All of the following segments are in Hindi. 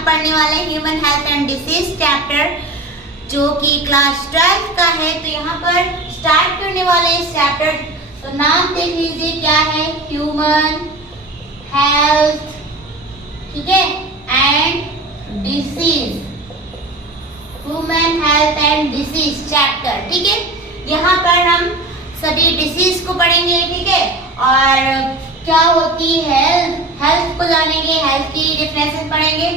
हम पढ़ने वाले हैं human health and disease chapter, जो कि क्लास 12 का है। तो यहाँ पर स्टार्ट करने वाले इस चैप्टर, तो नाम देख लीजिए क्या है, ह्यूमन हेल्थ, ठीक है, and disease, human health and disease chapter, ठीक है। यहाँ पर हम सभी डिसीज को पढ़ेंगे, ठीक है, और क्या होती है हेल्थ को जानेंगे, हेल्थ की डेफिनेशन पढ़ेंगे।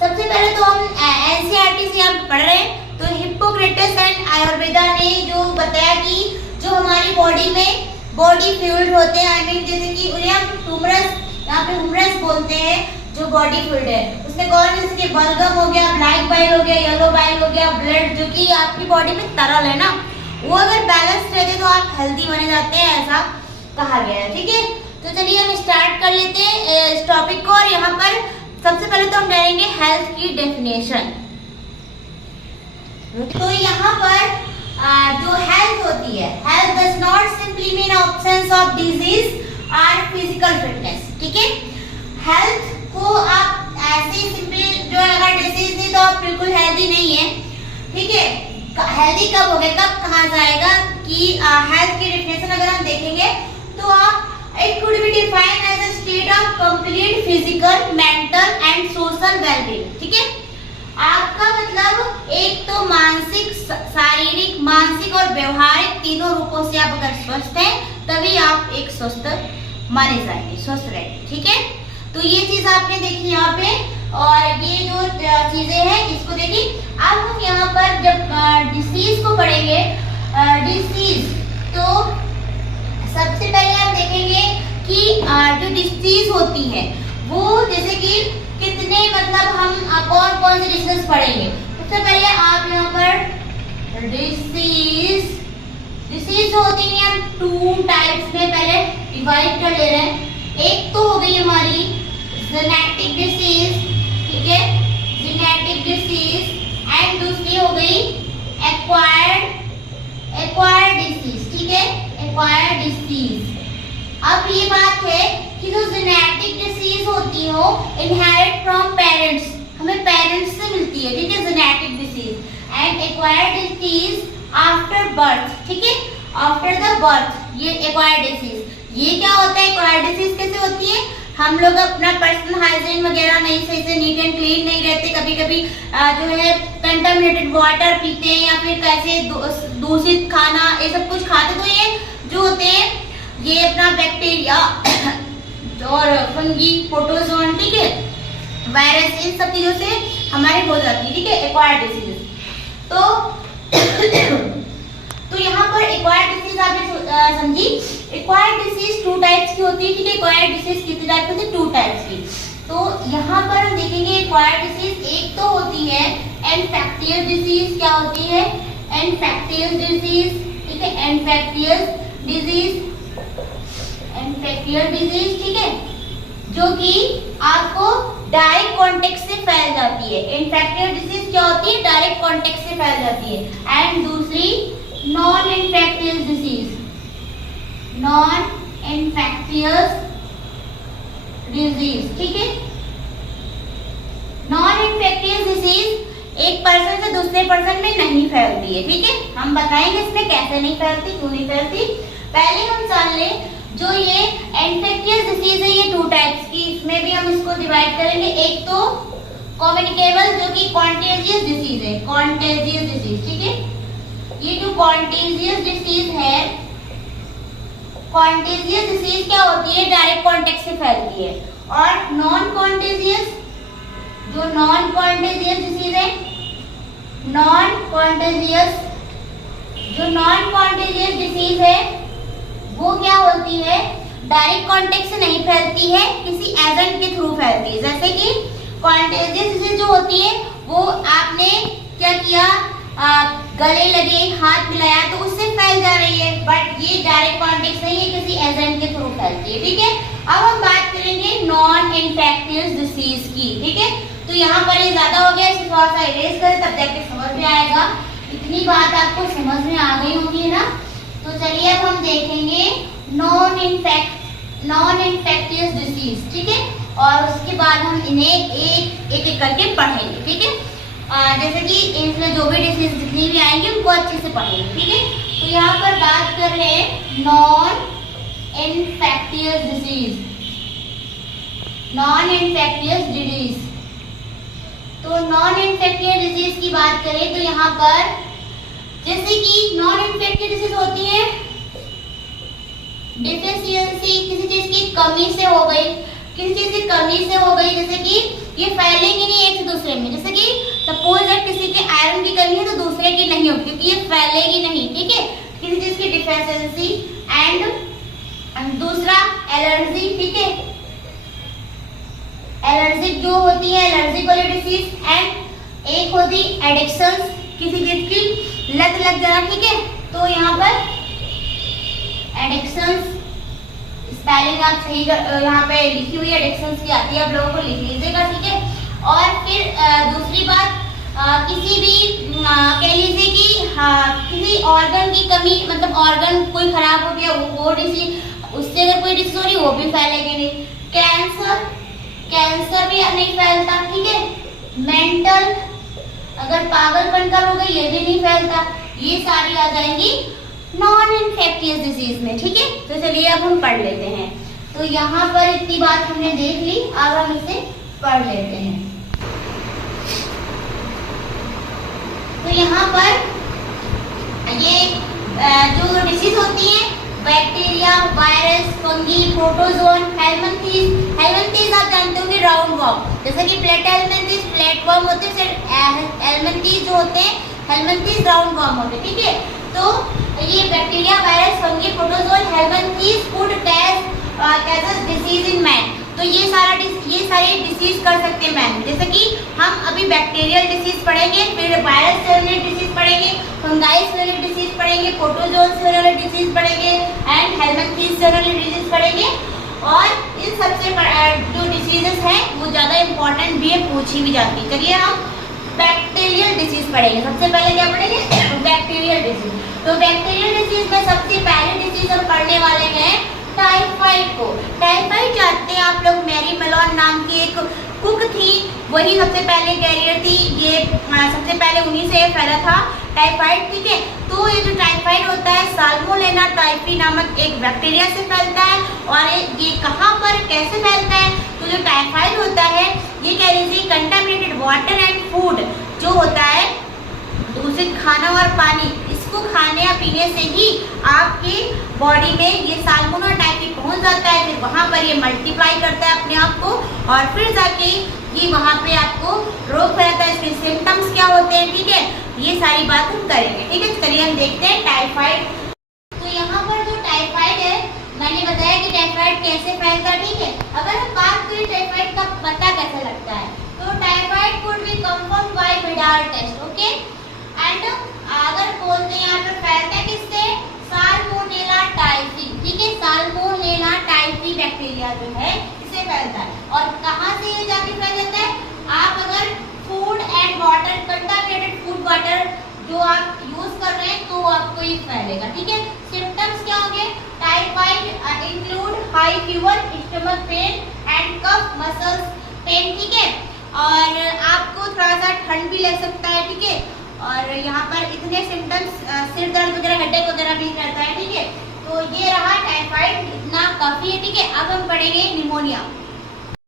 सबसे पहले तो हम एनसीईआरटी से हम पढ़ रहे हैं। तो हिप्पोक्रेटस एंड आयुर्वेदा ने जो बताया कि जो हमारी बॉडी में बॉडी फ्लूइड होते हैं, आई मीन जैसे कि उन्हें हम ह्यूमरस, यहाँ पे ह्यूमरस बोलते हैं, जो बॉडी फ्लूइड है उसमें कौन, जैसे कि बलगम हो गया, ब्लैक बाइल हो गया, येलो बाइल हो गया, ब्लड, जो कि आपकी बॉडी में तरल है ना, वो अगर बैलेंस रहते तो आप हेल्दी बने जाते हैं, ऐसा कहा गया है, ठीक है। तो चलिए हम स्टार्ट कर लेते हैं इस टॉपिक को। और यहाँ पर सबसे पहले तो हम जानेंगे हेल्थ की डेफिनेशन। तो यहाँ पर जो हेल्थ होती है, health does not simply mean absence of disease और फिजिकल फिटनेस, ठीक है। हेल्थ को आप ऐसे सिंपली जो अगर डिजीज नहीं तो आप बिल्कुल हेल्दी नहीं है, ठीक है। हेल्दी कब हो गए, कब कहा जाएगा कि हेल्थ की डेफिनेशन अगर हम देखेंगे तो आप it could be defined as a state of complete physical, mental and social well-being, ठीक है। आपका मतलब एक तो मानसिक, शारीरिक, मानसिक और व्यवहारिक तीनों रूपों से आप अगर स्वस्थ हैं तभी आप एक स्वस्थ माने जाएंगे, स्वस्थ रहेंगे, ठीक है। तो ये चीज आपने देखी यहाँ पे, और ये जो चीजें हैं इसको देखिए। अब हम यहाँ पर जब डिसीज को पढ़ेंगे, डिसीज, तो सबसे पहले हम देखेंगे कि जो डिसीज होती है वो जैसे कि कितने, मतलब हम कौन कौन से डिसीज पढ़ेंगे। सबसे पहले आप यहाँ पर डिसीज होती है, हम 2 टाइप्स में पहले डिवाइड कर ले रहे हैं। एक तो हो गई हमारी जेनेटिक डिसीज, ठीक है, जेनेटिक डिसीज, एंड दूसरी हो गई एक्वायर्ड डिसीज, ठीक है, एक्वायर्ड डिसीज। अब ये बात है कि जो जेनेटिक डिसीज होती हो इनहेरिट फ्रॉम पेरेंट्स, हमें पेरेंट्स से मिलती है, ठीक है, genetic disease, and acquired disease after birth, ठीक है, आफ्टर द बर्थ, ये एक्वायर्ड डिसीज। ये क्या होता है, एक्वायर्ड डिसीज कैसे होती है, हम लोग अपना पर्सनल हाइजीन वगैरह नहीं सही से नीट एंड क्लीन नहीं रहते, कभी कभी जो है कंटामिनेटेड वाटर पीते हैं, या फिर कैसे दूषित खाना, ये सब कुछ खाते, तो ये जो होते हैं ये अपना बैक्टीरिया और फंगी, प्रोटोजोन, ठीक है, वायरस, इन सब चीजों से हमारी हो जाती है, ठीक है, एक्वायर्ड डिसीज। तो यहाँ पर एक्वायर्ड डिसीज आपने समझी। एक्वायर्ड डिसीज 2 टाइप्स की होती है, ठीक है। एक्वायर्ड डिसीज कितने टाइप की होती है, 2 टाइप्स की। तो यहाँ पर हम देखेंगे एक्वायर्ड डिसीज, एक तो होती है इन्फेक्टियस डिसीज। क्या होती है, इन्फेक्टियस डिसीज, ठीक है, इन्फेक्टियस डिजीज, ठीक है, जो कि आपको डायरेक्ट कांटेक्ट से फैल जाती है। इन्फेक्टियस डिसीज क्या होती है, डायरेक्ट कांटेक्ट से फैल जाती है। एंड दूसरी non infectious disease, non infectious disease, ठीक है। नॉन इन्फेक्टियस डिसीज एक पर्सन से दूसरे पर्सन में नहीं फैलती है, ठीक है। हम बताएंगे इसमें कैसे नहीं फैलती, क्यों नहीं फैलती। पहले हम जान ले जो ये इन्फेक्टियस डिसीज है, ये 2 टाइप्स की, इसमें भी हम इसको डिवाइड करेंगे। एक तो कम्युनिकेबल, जो कि कॉन्टेजियस डिसीज है, कॉन्टेजियस डिसीज, ठीक है। ये जो कॉन्टेजियस डिसीज है, कॉन्टेजियस डिसीज क्या होती है, डायरेक्ट कांटेक्ट से फैलती है। और नॉन कॉन्टेजियस, जो नॉन कॉन्टेजियस डिसीज है, जो नॉन कॉन्टेजियस डिसीज है वो क्या होती है, डायरेक्ट कांटेक्ट से नहीं फैलती है, किसी एजेंट के थ्रू फैलती है। जैसे कि कॉन्टेजियस डिसीज जो होती है वो आपने क्या किया, गले लगे, हाथ मिलाया तो उससे फैल जा रही है, बट ये डायरेक्ट कांटेक्ट नहीं है, किसी एजेंट के थ्रू फैलती है, ठीक है। अब हम बात करेंगे नॉन इन्फेक्टियस डिसीज की, ठीक है। तो यहाँ पर ये ज्यादा हो गया, इसे थोड़ा सा इरेज करें तब जाके समझ में आएगा। इतनी बात आपको समझ में आ गई होगी ना। तो चलिए अब हम देखेंगे नॉन इन्फेक्टियस डिसीज, ठीक है। और उसके बाद हम इन्हें एक एक करके पढ़ेंगे, ठीक है। जैसे कि इसमें जो भी डिसीज जितनी भी आएंगी उनको अच्छे से पढ़ेंगे, ठीक है। तो यहाँ पर बात कर रहे हैं non infectious disease, non infectious disease. तो नॉन इन्फेक्टियस डिजीज की बात करें तो यहाँ पर जैसे कि नॉन इन्फेक्टियस डिजीज होती है डिफिशियंसी, किसी चीज की कमी से हो गई, किसी चीज की कमी से हो गई, जैसे कि ये फैलेंगे नहीं एक से दूसरे में। जैसे कि सपोज अगर किसी के आयरन की कमी है तो दूसरे की नहीं होगी क्योंकि ये फैलेगी नहीं, ठीक है। किसी चीज की डिफिशियंसी एंड दूसरा एलर्जी, ठीक है। एलर्जिक जो होती है एलर्जिक वाली डिसीज, एंड एक होती एडिक्शंस, किसी चीज की लत लग जाना, ठीक है। तो यहाँ पर एडिक्शंस स्पेलिंग आप सही यहाँ पे लिखी हुई एडिक्शंस की आती है, आप लोगों को लिख लीजिएगा, ठीक है। और फिर दूसरी बात किसी भी कह लीजिए कि किसी ऑर्गन की कमी, मतलब ऑर्गन कोई खराब हो गया वो डिसीज, उससे अगर कोई डिसीज हो रही वो भी फैलेगी नहीं। कैंसर, कैंसर भी नहीं फैलता, ठीक है। मेंटल, अगर पागलपन का रोग है ये भी नहीं फैलता। ये सारी आ जाएंगी नॉन इन्फेक्टियस डिजीज में, ठीक है। तो चलिए अब हम पढ़ लेते हैं। तो यहाँ पर इतनी बात हमने देख ली, अब हम इसे पढ़ लेते हैं। तो यहाँ पर ये जो डिसीज होती है बैक्टीरिया, वायरस, फंगी, प्रोटोजोन, हेलमिंथेस, हेलमिंथेस आप जानते होंगे राउंड वर्म, जैसे कि प्लेटहेलमिंथेस फ्लैटवर्म होते हैं, हेलमिंथेस जो होते हैं हेलमिंथेस राउंड वर्म होते हैं, ठीक है। तो ये bacteria, virus, fungi, protozoan, helminthes food causes disease in man. तो ये सारे डिसीज कर सकते हैं मैन। जैसे कि हम अभी बैक्टीरियल डिसीज पढ़ेंगे, फिर वायरस से रिलेटेड डिसीज पढ़ेंगे, फंगाई से रिलेटेड डिसीज पढ़ेंगे, प्रोटोजोन से रिलेटेड डिसीज पढ़ेंगे, एंड हेलमिंथेस से रिलेटेड डिसीज पढ़ेंगे। और इन सबसे जो डिसीजेस हैं वो ज़्यादा इंपॉर्टेंट भी है, पूछी भी जाती है। चलिए हम बैक्टीरियल डिसीज पढ़ेंगे। सबसे पहले क्या पढ़ेंगे? Bacterial disease. तो बैक्टीरियल डिसीज में सबसे पहले डिसीज हम पढ़ने वाले हैं टाइफाइड को। टाइफाइड जानते हैं आप लोग, मैरी मेलोन नाम की एक कुक थी, वही सबसे पहले कैरियर थी। ये सबसे पहले उन्हीं से फैला था टाइफाइड, ठीक है। तो ये जो टाइफाइड होता है साल्मोनेला टाइफी नामक एक बैक्टीरिया से फैलता है। और ये कहाँ पर कैसे फैलता है? तो जो टाइफाइड होता है ये कह लीजिए कंटामिनेटेड वाटर एंड फूड, जो होता है दूषित खाना और पानी, इसको खाने या पीने से ही आपके बॉडी में ये साल्मोनेला टाइफी पहुंच जाता है। फिर वहाँ पर ये मल्टीप्लाई करता है अपने आप को और फिर जाके ये वहाँ पे आपको रोग फैलता है। इसके सिम्टम्स क्या होते हैं, ठीक है, ये सारी बात हम करेंगे, ठीक है। चलिए हम देखते हैं टाइफाइड। तो यहाँ पर जो टाइफाइड है मैंने बताया कि टाइफाइड कैसे फैलता है, ठीक है। अगर हम बात करें टाइफाइड का पता कैसे लगता है, तो typhoid could be confirm by Widal test, okay. And अगर बोलते हैं यहाँ पर फैलता किससे? साल्मोनेला टाइफी, ठीक है। साल्मोनेला टाइफी बैक्टीरिया जो है इससे फैलता है। और कहाँ से ये जाके फैल जाता है? आप अगर food and water, contaminated food water जो आप यूज कर रहे हैं तो आपको ये फैलेगा, ठीक है। सिम्टम्स क्या होंगे? Typhoid include high fever, stomach pain and cuff muscles pain, ठीक है। और आपको थोड़ा सा ठंड भी लग सकता है, ठीक है। और यहाँ पर इतने सिम्टम्स, सिर दर्द वगैरह, हेडेक वगैरह भी रहता है, ठीक है। तो ये रहा टाइफाइड, इतना काफी है, ठीक है। अब हम पढ़ेंगे निमोनिया।